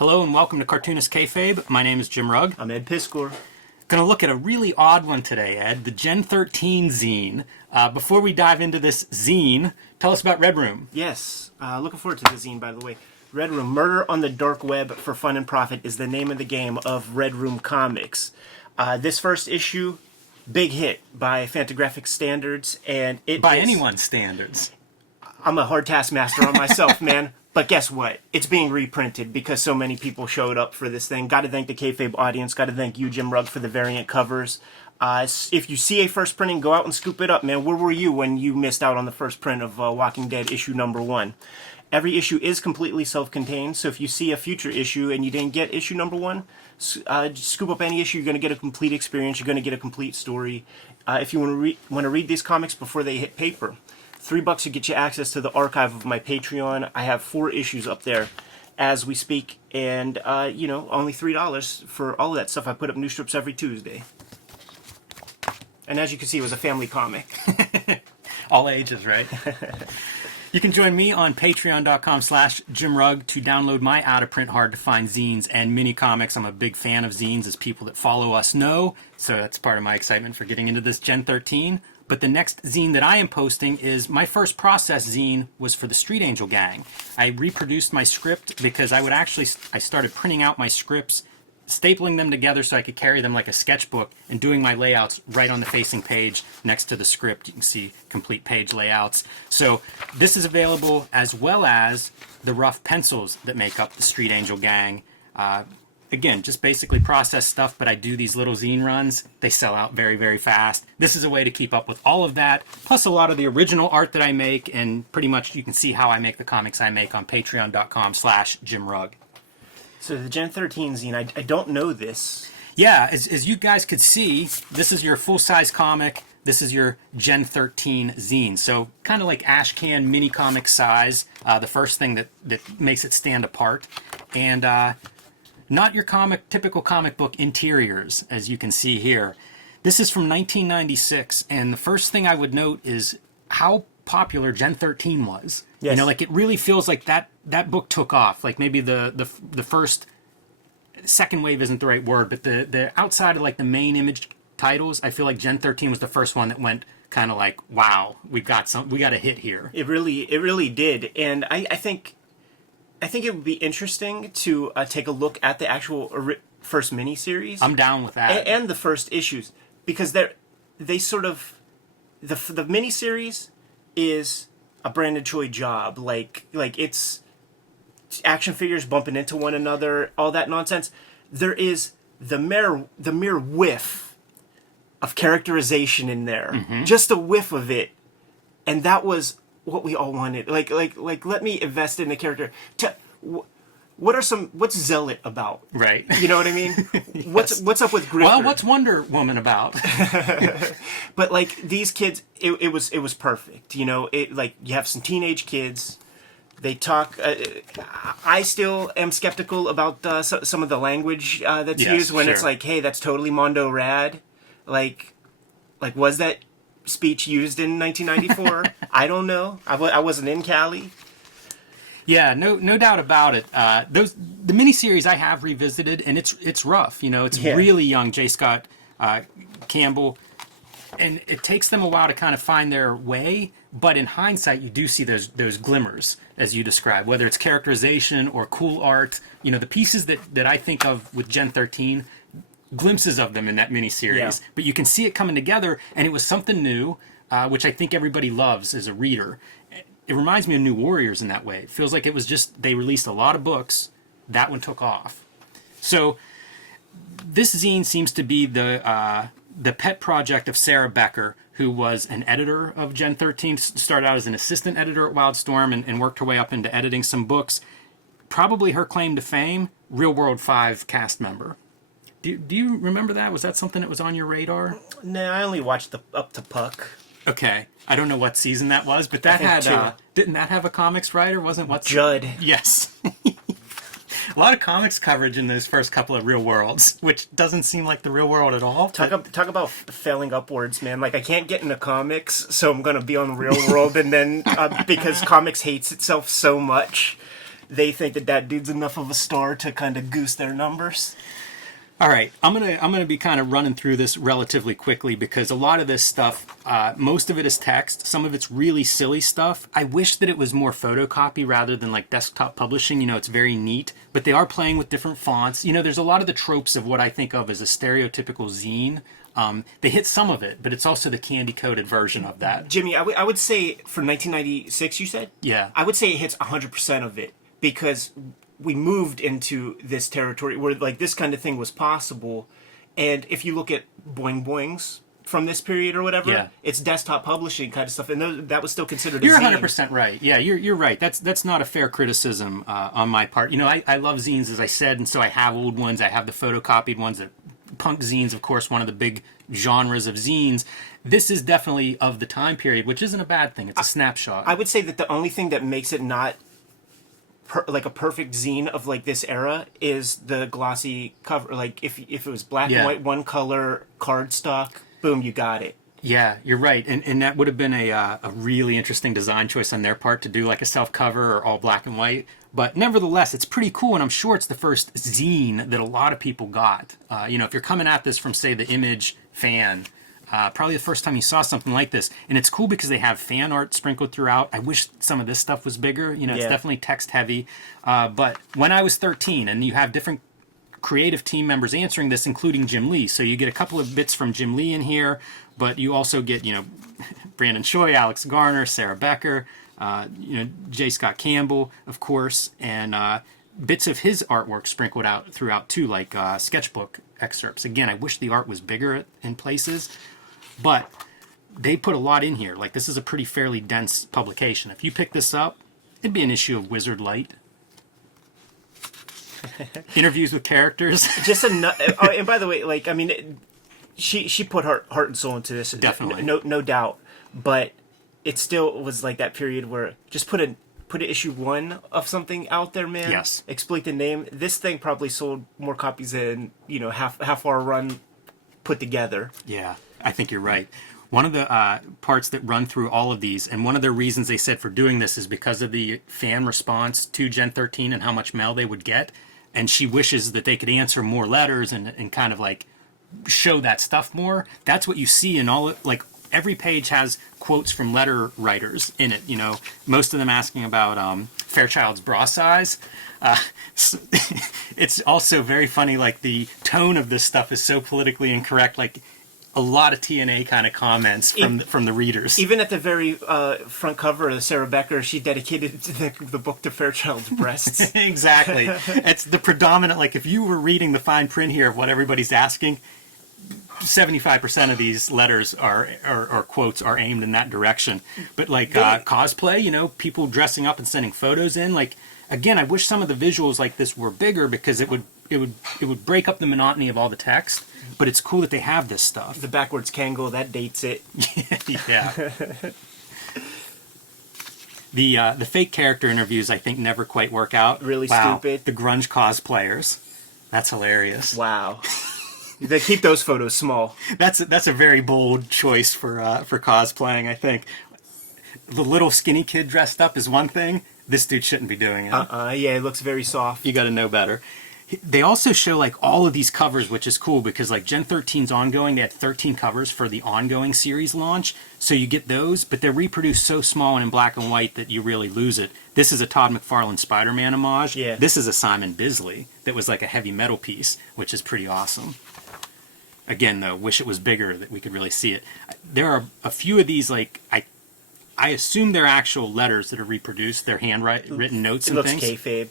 Hello and welcome to Cartoonist Kayfabe. My name is Jim Rugg. I'm Ed Piscor. Going to look at a really odd one today, Ed, the Gen 13 zine. Before we dive into this zine, tell us about Red Room. Yes, looking forward to the zine, by the way. Red Room, Murder on the Dark Web for Fun and Profit is the name of the game of Red Room Comics. This first issue, big hit by Fantagraphics standards, and it By anyone's standards. I'm a hard taskmaster on myself, man. But guess what? It's being reprinted because so many people showed up for this thing. Got to thank the Kayfabe audience. Got to thank you, Jim Rugg, for the variant covers. If you see a first printing, go out and scoop it up, man. Where were you when you missed out on the first print of Walking Dead issue number 1? Every issue is completely self-contained, so if you see a future issue and you didn't get issue number 1, scoop up any issue. You're going to get a complete experience. You're going to get a complete story. If you want to read these comics before they hit paper, $3 to get you access to the archive of my Patreon. I have 4 issues up there as we speak, and only $3 for all of that stuff. I put up new strips every Tuesday. And as you can see, it was a family comic. All ages, right? You can join me on patreon.com/JimRugg to download my out-of-print, hard-to-find zines and mini-comics. I'm a big fan of zines, as people that follow us know, so that's part of my excitement for getting into this Gen 13. But the next zine that I am posting is my first process zine was for the Street Angel gang. I reproduced my script because I started printing out my scripts, stapling them together so I could carry them like a sketchbook, and doing my layouts right on the facing page next to the script. You can see complete page layouts. So this is available, as well as the rough pencils that make up the Street Angel gang. Again, just basically process stuff, but I do these little zine runs. They sell out very, very fast. This is a way to keep up with all of that, plus a lot of the original art that I make, and pretty much you can see how I make the comics I make on patreon.com/JimRugg. So the Gen 13 zine, I don't know this. Yeah, as you guys could see, this is your full-size comic. This is your Gen 13 zine. So kind of like Ashcan mini comic size, the first thing that makes it stand apart. And not your typical comic book interiors, as you can see here. This is from 1996, and the first thing I would note is how popular Gen 13 was. Yes. It really feels like that book took off. Like maybe the first, second wave isn't the right word, but the outside of like the main image titles, I feel like Gen 13 was the first one that went kind of like, wow, we got a hit here. It really did, and I think it would be interesting to take a look at the actual first miniseries. I'm down with that. And the first issues, because the miniseries is a Brandon Choi job. Like it's action figures bumping into one another, all that nonsense. There is the mere whiff of characterization in there, just a whiff of it, and that was what we all wanted. Like let me invest in the character. What's Zealot about? Right. You know what I mean? Yes. What's up with Grifter? Well, what's Wonder Woman about? But like these kids, it was perfect. You have some teenage kids. They talk. I still am skeptical about some of the language that's used when it's like, hey, that's totally Mondo Rad. Like was that speech used in 1994? I don't know. I wasn't in Cali. Yeah, no doubt about it. The miniseries I have revisited, and it's rough. It's really young J. Scott Campbell, and it takes them a while to kind of find their way. But in hindsight, you do see those glimmers, as you describe, whether it's characterization or cool art. The pieces that I think of with Gen 13, glimpses of them in that miniseries. Yeah. But you can see it coming together, and it was something new, which I think everybody loves as a reader. It reminds me of New Warriors in that way. It feels like it was just, they released a lot of books. That one took off. So this zine seems to be the pet project of Sarah Becker, who was an editor of Gen 13, started out as an assistant editor at Wildstorm and worked her way up into editing some books. Probably her claim to fame, Real World 5 cast member. Do you remember that? Was that something that was on your radar? No, I only watched Up to Puck. Okay, I don't know what season that was, but that had didn't that have a comics writer? Wasn't what's Judd? Yes, a lot of comics coverage in those first couple of Real Worlds, which doesn't seem like the real world at all. Talk about failing upwards, man. Like I can't get into comics, so I'm gonna be on the Real World, and then because comics hates itself so much, they think that dude's enough of a star to kind of goose their numbers. All right, I'm gonna be kind of running through this relatively quickly because a lot of this stuff, most of it is text. Some of it's really silly stuff. I wish that it was more photocopy rather than like desktop publishing. You know, it's very neat, but they are playing with different fonts. You know, there's a lot of the tropes of what I think of as a stereotypical zine. They hit some of it, but it's also the candy-coated version of that. Jimmy, I would say for 1996, you said? Yeah. I would say it hits 100% of it because we moved into this territory where like this kind of thing was possible. And if you look at Boing Boings from this period or whatever, yeah. it's desktop publishing kind of stuff, and that was still considered. You're a zine. 100% right. Yeah, you're right. That's not a fair criticism on my part. You know, I love zines, as I said, and so I have old ones. I have the photocopied ones. That punk zines, of course, one of the big genres of zines. This is definitely of the time period, which isn't a bad thing. It's a snapshot. I would say that the only thing that makes it not like a perfect zine of like this era is the glossy cover. Like if it was black and white, one color cardstock, boom, you got it. Yeah, you're right, and that would have been a really interesting design choice on their part to do like a self cover or all black and white. But nevertheless, it's pretty cool, and I'm sure it's the first zine that a lot of people got. You know, if you're coming at this from say the Image fan. Probably the first time you saw something like this. And it's cool because they have fan art sprinkled throughout. I wish some of this stuff was bigger. You know, it's definitely text heavy. But when I was 13, and you have different creative team members answering this, including Jim Lee. So you get a couple of bits from Jim Lee in here, but you also get, you know, Brandon Choi, Alex Garner, Sarah Becker, you know, J. Scott Campbell, of course, and bits of his artwork sprinkled out throughout too, like sketchbook excerpts. Again, I wish the art was bigger in places. But they put a lot in here. Like, this is a pretty fairly dense publication. If you pick this up, it'd be an issue of Wizard Light. Interviews with characters. Just and by the way, like, I mean, she put heart and soul into this. Definitely. No doubt. But it still was like that period where just put an issue 1 of something out there, man. Yes. Exploit the name. This thing probably sold more copies than, you know, half our run put together. Yeah. I think you're right. One of the parts that run through all of these, and one of the reasons they said for doing this is because of the fan response to Gen 13 and how much mail they would get. And she wishes that they could answer more letters and kind of like show that stuff more. That's what you see in all, like every page has quotes from letter writers in it, you know, most of them asking about Fairchild's bra size. It's also very funny, like the tone of this stuff is so politically incorrect, like a lot of TNA kind of comments from the readers. Even at the very front cover of Sarah Becker, she dedicated the book to Fairchild's breasts. Exactly. It's the predominant, like if you were reading the fine print here of what everybody's asking, 75% of these letters or quotes are aimed in that direction. But like cosplay, you know, people dressing up and sending photos in, like, again, I wish some of the visuals like this were bigger because it would break up the monotony of all the text. But it's cool that they have this stuff. The backwards Kangol, that dates it. Yeah. The fake character interviews, I think, never quite work out. Really stupid. The grunge cosplayers. That's hilarious. Wow. They keep those photos small. That's a very bold choice for cosplaying, I think. The little skinny kid dressed up is one thing. This dude shouldn't be doing it. Yeah, it looks very soft. You got to know better. They also show like all of these covers, which is cool because like Gen 13's ongoing, they had 13 covers for the ongoing series launch. So you get those, but they're reproduced so small and in black and white that you really lose it. This is a Todd McFarlane Spider-Man homage. Yeah. This is a Simon Bisley that was like a heavy metal piece, which is pretty awesome. Again, though, wish it was bigger that we could really see it. There are a few of these, like, I assume they're actual letters that are reproduced. They're handwritten notes and things. It looks kayfabe.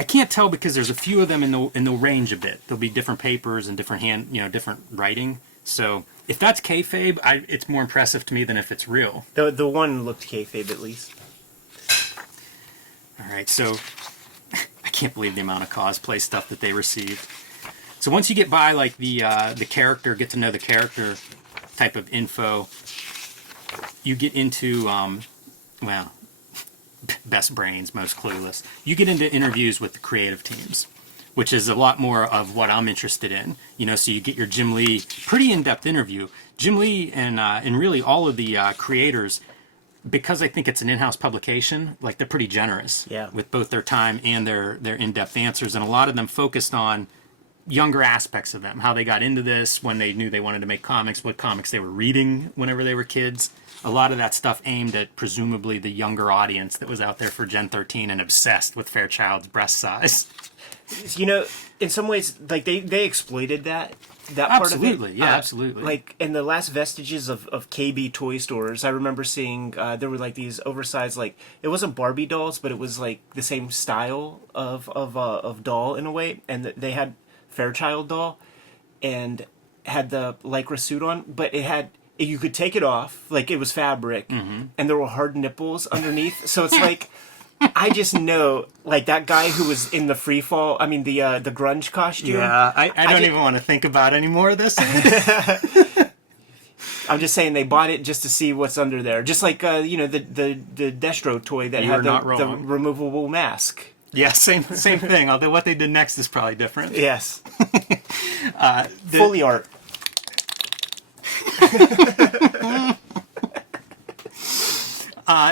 I can't tell because there's a few of them in the range a bit. There'll be different papers and different different writing. So if that's kayfabe, it's more impressive to me than if it's real. The one looked kayfabe at least. All right, so I can't believe the amount of cosplay stuff that they received. So once you get by like the character, get to know the character type of info, you get into well, best brains, most clueless. You get into interviews with the creative teams, which is a lot more of what I'm interested in. You know, so you get your Jim Lee, pretty in-depth interview. Jim Lee and really all of the creators because I think it's an in-house publication, like they're pretty generous with both their time and their in-depth answers, and a lot of them focused on younger aspects of them, how they got into this, when they knew they wanted to make comics, what comics they were reading whenever they were kids. A lot of that stuff aimed at presumably the younger audience that was out there for Gen 13 and obsessed with Fairchild's breast size. You know, in some ways, like they exploited that part of it. Yeah, absolutely. Like in the last vestiges of KB toy stores, I remember seeing there were like these oversized, like it wasn't Barbie dolls, but it was like the same style of doll in a way, and they had Fairchild doll and had the Lycra suit on, but you could take it off, like it was fabric, and there were hard nipples underneath. So it's like, I just know, like that guy who was in the the grunge costume. Yeah, I don't even want to think about any more of this. I'm just saying they bought it just to see what's under there. Just like, the Destro toy that had the removable mask. Yeah, same thing, although what they did next is probably different. Yes. Fully art.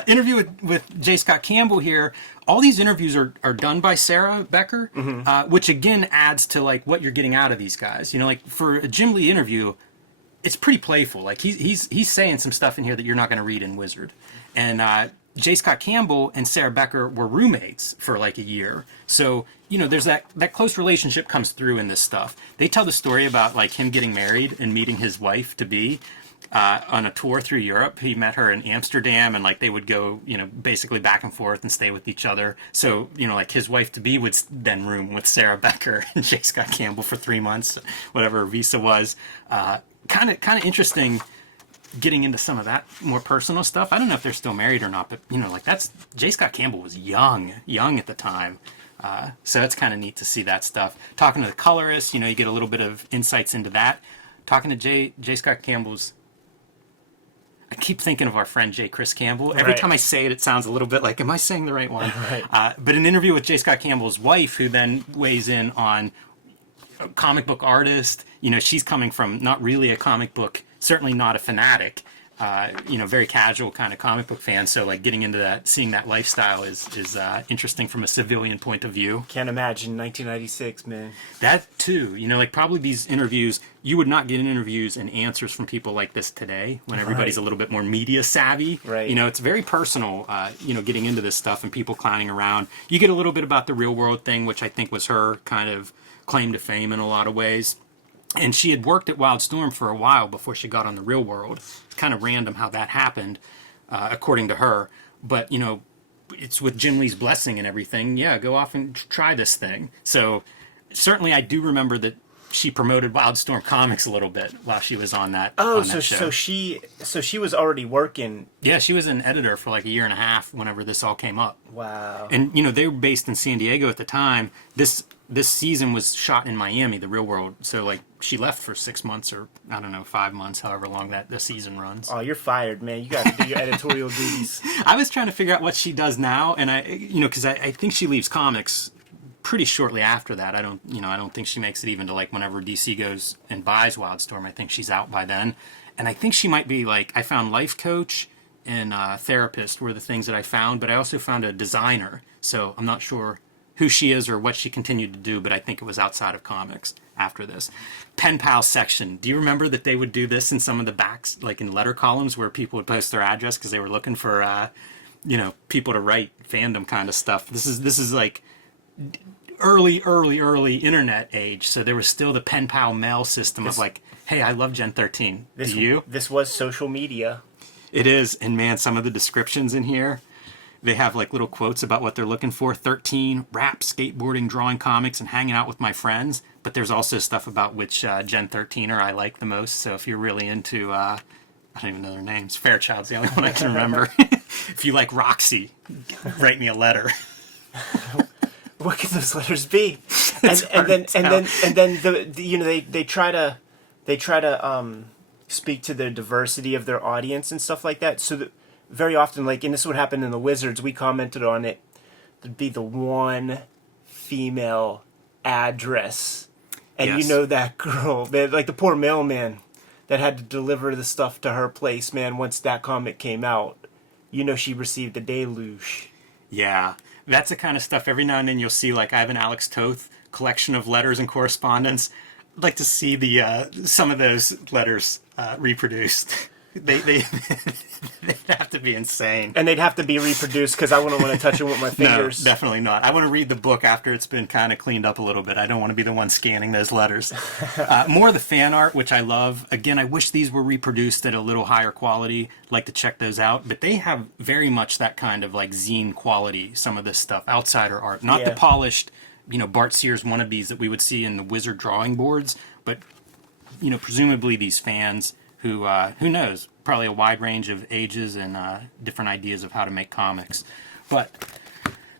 Interview with J. Scott Campbell here. All these interviews are done by Sarah Becker, which again adds to like what you're getting out of these guys. You know, like for a Jim Lee interview, it's pretty playful. Like he's saying some stuff in here that you're not going to read in Wizard. And J. Scott Campbell and Sarah Becker were roommates for like a year. So, you know, there's that close relationship comes through in this stuff. They tell the story about like him getting married and meeting his wife to be on a tour through Europe. He met her in Amsterdam, and like they would go, you know, basically back and forth and stay with each other. So, you know, like his wife to be would then room with Sarah Becker and J. Scott Campbell for 3 months, whatever her visa was. Kind of interesting. Getting into some of that more personal stuff. I don't know if they're still married or not, but you know, like that's J. Scott Campbell was young at the time, so it's kind of neat to see that stuff. Talking to the colorist, you know, you get a little bit of insights into that. Talking to J. Scott Campbell's, I keep thinking of our friend J. Chris Campbell. Every time I say it, it sounds a little bit like, am I saying the right one? Right. But an interview with J. Scott Campbell's wife, who then weighs in on a comic book artist. You know, she's coming from not really a comic book, certainly not a fanatic, you know, very casual kind of comic book fan. So like getting into that, seeing that lifestyle is interesting from a civilian point of view. Can't imagine 1996, man. That too, you know, like probably these interviews, you would not get interviews and answers from people like this today when everybody's a little bit more media savvy. Right. You know, it's very personal, you know, getting into this stuff and people clowning around. You get a little bit about the real world thing, which I think was her kind of claim to fame in a lot of ways. And she had worked at Wildstorm for a while before she got on the Real World. It's kind of random how that happened, according to her. But, you know, it's with Jim Lee's blessing and everything. Yeah, go off and try this thing. So certainly I do remember that she promoted Wildstorm Comics a little bit while she was on that. Oh, on that show. so she was already working. Yeah, she was an editor for like a year and a half whenever this all came up. Wow. And, you know, they were based in San Diego at the time. This season was shot in Miami, the Real World. So, like, she left for 6 months or, I don't know, 5 months, however long that the season runs. Oh, you're fired, man. You got to do your editorial duties. I was trying to figure out what she does now, and because I think she leaves comics pretty shortly after that. I don't think she makes it even to, like, whenever DC goes and buys Wildstorm. I think she's out by then. And I think she might be, like, I found life coach and therapist were the things that I found, but I also found a designer. So I'm not sure who she is or what she continued to do, but I think it was outside of comics after this. Pen pal section. Do you remember that they would do this in some of the backs, like in letter columns where people would post their address because they were looking for, you know, people to write fandom kind of stuff? This is like early internet age, so there was still the pen pal mail system of like, hey, I love Gen 13. Do you? This was social media. It is, and man, some of the descriptions in here, they have like little quotes about what they're looking for. 13, rap, skateboarding, drawing comics, and hanging out with my friends. But there's also stuff about which Gen 13er I like the most. So if you're really into, I don't even know their names. Fairchild's the only one I can remember. If you like Roxy, write me a letter. What could those letters be? And then you know they try to speak to the diversity of their audience and stuff like that. So that very often, like, and this would happen in the Wizards, we commented on it, there'd be the one female address. And yes. You know that girl, man, like the poor mailman that had to deliver the stuff to her place, man, once that comic came out. you know she received a deluge. Yeah, that's the kind of stuff every now and then you'll see. Like, I have an Alex Toth collection of letters and correspondence. I'd like to see the some of those letters reproduced. They'd have to be insane. And they'd have to be reproduced because I wouldn't want to touch them with my fingers. No, definitely not. I want to read the book after it's been kind of cleaned up a little bit. I don't want to be the one scanning those letters. More of the fan art, which I love. Again, I wish these were reproduced at a little higher quality. I'd like to check those out. But they have very much that kind of like zine quality, some of this stuff, outsider art. Not the polished, Bart Sears wannabes that we would see in the Wizard drawing boards, but, presumably these fans who knows, probably a wide range of ages and different ideas of how to make comics. But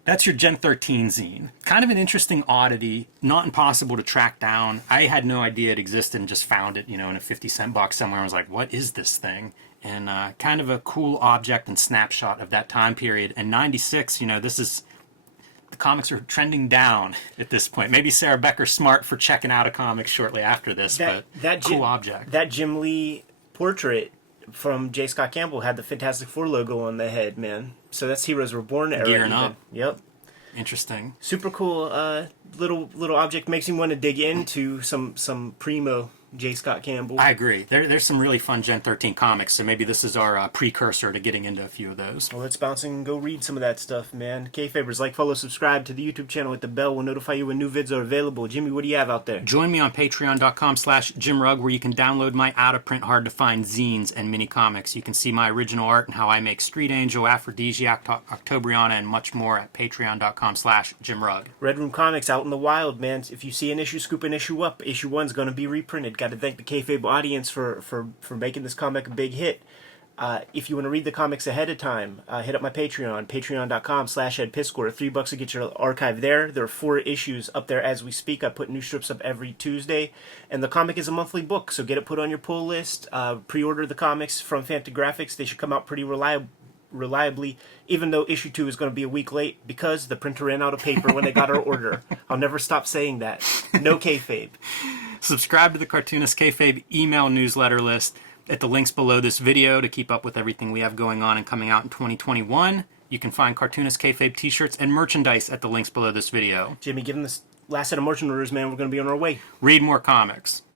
that's your Gen 13 zine. Kind of an interesting oddity, not impossible to track down. I had no idea it existed and just found it, in a 50-cent box somewhere. I was like, what is this thing? And kind of a cool object and snapshot of that time period. And 96, this is... The comics are trending down at this point. Maybe Sarah Becker's smart for checking out a comic shortly after this, but cool object. That Jim Lee portrait from J. Scott Campbell had the Fantastic Four logo on the head, man. So that's Heroes Reborn era. Gearing up. Yep. Interesting. Super cool little object. Makes me want to dig into some primo J. Scott Campbell. I agree. There's some really fun Gen 13 comics, so maybe this is our precursor to getting into a few of those. Well, let's bounce and go read some of that stuff, man. Kayfabers, like, follow, subscribe to the YouTube channel with the bell. Will notify you when new vids are available. Jimmy, what do you have out there? Join me on patreon.com/JimRugg, where you can download my out-of-print, hard-to-find zines and mini comics. You can see my original art and how I make Street Angel, Aphrodisiac, Octobriana, and much more at patreon.com/JimRugg. Red Room Comics out in the wild, man. If you see an issue, scoop an issue up. Issue 1's going to be reprinted. Got to thank the Kayfabe audience for making this comic a big hit. If you want to read the comics ahead of time, hit up my Patreon, patreon.com/EdPiscor. $3 to get your archive there. There are 4 issues up there as we speak. I put new strips up every Tuesday. And the comic is a monthly book, so get it put on your pull list. Pre-order the comics from Fantagraphics. They should come out pretty reliably, even though issue 2 is going to be a week late because the printer ran out of paper when they got our order. I'll never stop saying that. No kayfabe. Subscribe to the Cartoonist Kayfabe email newsletter list at the links below this video to keep up with everything we have going on and coming out in 2021. You can find Cartoonist Kayfabe t-shirts and merchandise at the links below this video. Jimmy, give them this last set of marching orders, man. We're going to be on our way. Read more comics.